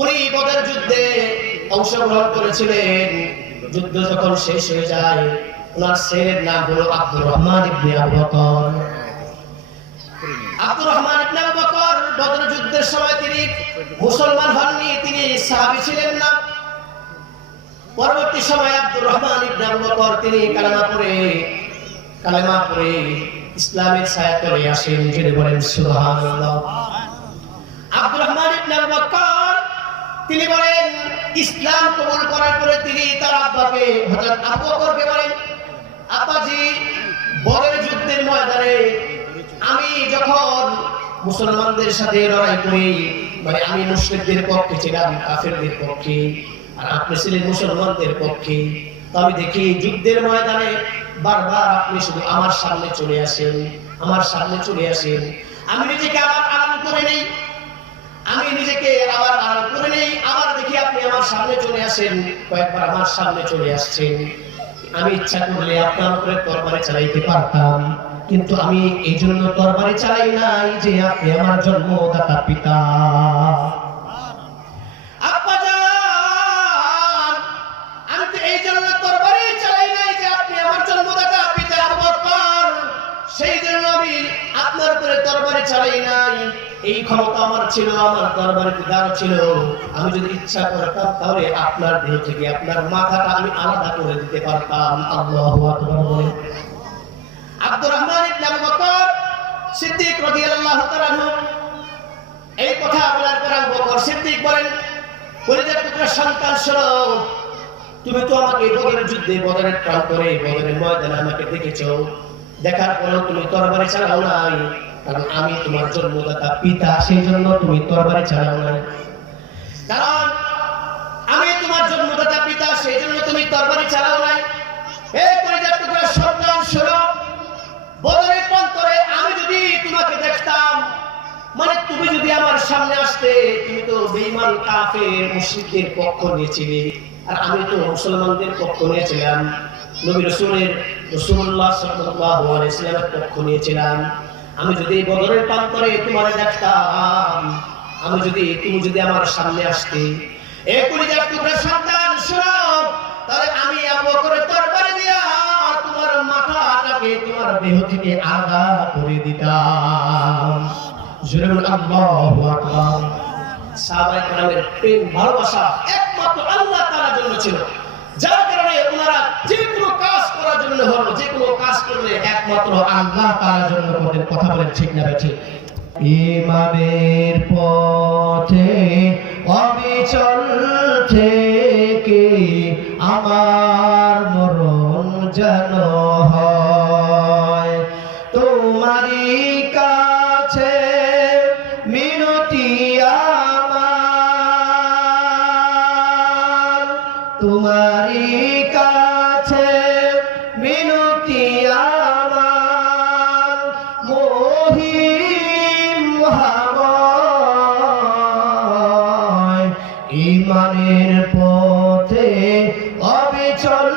উনি বদর যুদ্ধে অংশগ্রহণ করেছিলেন। যুদ্ধ যখন শেষ হয়ে যায়, ওনার ছেলের নাম হলো আব্দুর রহমান ইবনে আবু বকর। আব্দুর রহমান ইবনে আবু বকর বদর যুদ্ধের সময় তিনি মুসলমান হননি, তিনি সাহাবী ছিলেন না। পরবর্তী সময়ে আব্দুর রহমান ইবনে আবু বকর তিনি কালেমা পড়ে ইসলামের ছায়াতলে আসেন। যিনি বলেন সুবহানাল্লাহ। আব্দুর রহমান ইবনে আবু বকর তিনি বলেন, ইসলাম কবুল করার পরে তিনি তার আব্বাকে হযরত আবু বকরকে বলেন, আব্বাজি, বদরের যুদ্ধের ময়দানে আমি যখন মুসলমানদের সাথে লড়াই করি, মানে আমি মুশরিকদের পক্ষে ছিলাম, কাফেরদের পক্ষে, আর আপনি ছিলেন মুসলমানদের পক্ষে। তো আমি দেখি যুদ্ধের ময়দানে বারবার আপনি শুধু আমার সামনে চলে আসেন, আমার সামনে চলে আসেন। আমি নিজেকে আবার আরাম করে নেই, আবার দেখি আপনি আমার সামনে চলে আসেন। কয়েকবার আমার সামনে চলে আসছেন। আমি ইচ্ছা করলে আপনার উপরে তরবারি চালাইতে পারতাম, কিন্তু আমি এই জন্য তরবারি চালাই নাই যে আপনি আমার জন্মদাতা পিতা। আব্বাজান, আমি তো এই জন্য তরবারি চালাই নাই যে আপনি আমার জন্মদাতা পিতা আবু বকর, সেই জন্য আমি আপনার উপরে তরবারি চালাই নাই। এই ক্ষমতা আমার ছিল, আমার তরবারিতে দাঁড় ছিল। আমি যদি ইচ্ছা করতাম তাহলে আপনার দেহ থেকে আপনার মাথাটা আমি আলাদা করে দিতে পারতাম। আল্লাহু আকবার বলেন। আব্দুর রহমান ইবনে আবু বকর সিদ্দিক রাদিয়াল্লাহু তাআলা আনহু এই কথা বলার পর আবু বকর সিদ্দিক বলেন, কলিজার টুকরা সন্তান, শোনো, তুমি তো আমাকে বদরের যুদ্ধে, বদরের প্রান্তরে, বদরের ময়দানে আমাকে দেখেছো। দেখার পরেও তুমি তরবারি চালাও নাই, কারণ আমি তোমার জন্মদাতা পিতা, সেই জন্য তুমি তরবারি চালাও নাই। কারণ আমি তোমার জন্মদাতা পিতা, সেই জন্য তুমি তরবারি চালাও নাই। এই কলিজার টুকরা সন্তান, শোনো, বদরের প্রান্তরে আমি যদি তোমাকে দেখতাম, মানে তুমি যদি আমার সামনে আসতে, তুমি তো বেঈমান কাফের মুশরিকদের পক্ষ নিয়েছিলে, আর আমি তো মুসলমানদের পক্ষ নিয়েছিলাম, নবী রাসূলুল্লাহ সাল্লাল্লাহু আলাইহি ওয়াসাল্লামের পক্ষ নিয়েছিলাম। আমি যদি বদরের প্রান্তরে তোমারে দেখতাম, তুমি যদি আমার সামনে আসতে, এই কলিজার টুকরা সন্তান, শোনো, তাহলে আমি আবু বকরের তরবারি দিয়া তোমার মাথাটাকে তোমার দেহ থেকে আলাদা করে দিতাম। জোরে বলুন আল্লাহু আকবার। সাহাবায়ে কেরামের প্রেম ভালোবাসা একমাত্র আল্লাহ তাআলার জন্য ছিল, যার কারণে ওনারা যে কোনো কাজ করার জন্য হলো, যে কোনো কাজ করলে একমাত্র আল্লাহ তাআলার জন্য করতেন। কথা বলেন ঠিক না ঠিক? ঈমানের পথে অবিচল থেকে আমার মরণ যেন হয়, তোমারই কাছে মিনতি আমার, তোমারই কাছে মিনতি আমার, মহিম মহাময়, ঈমানের পথে অবিচল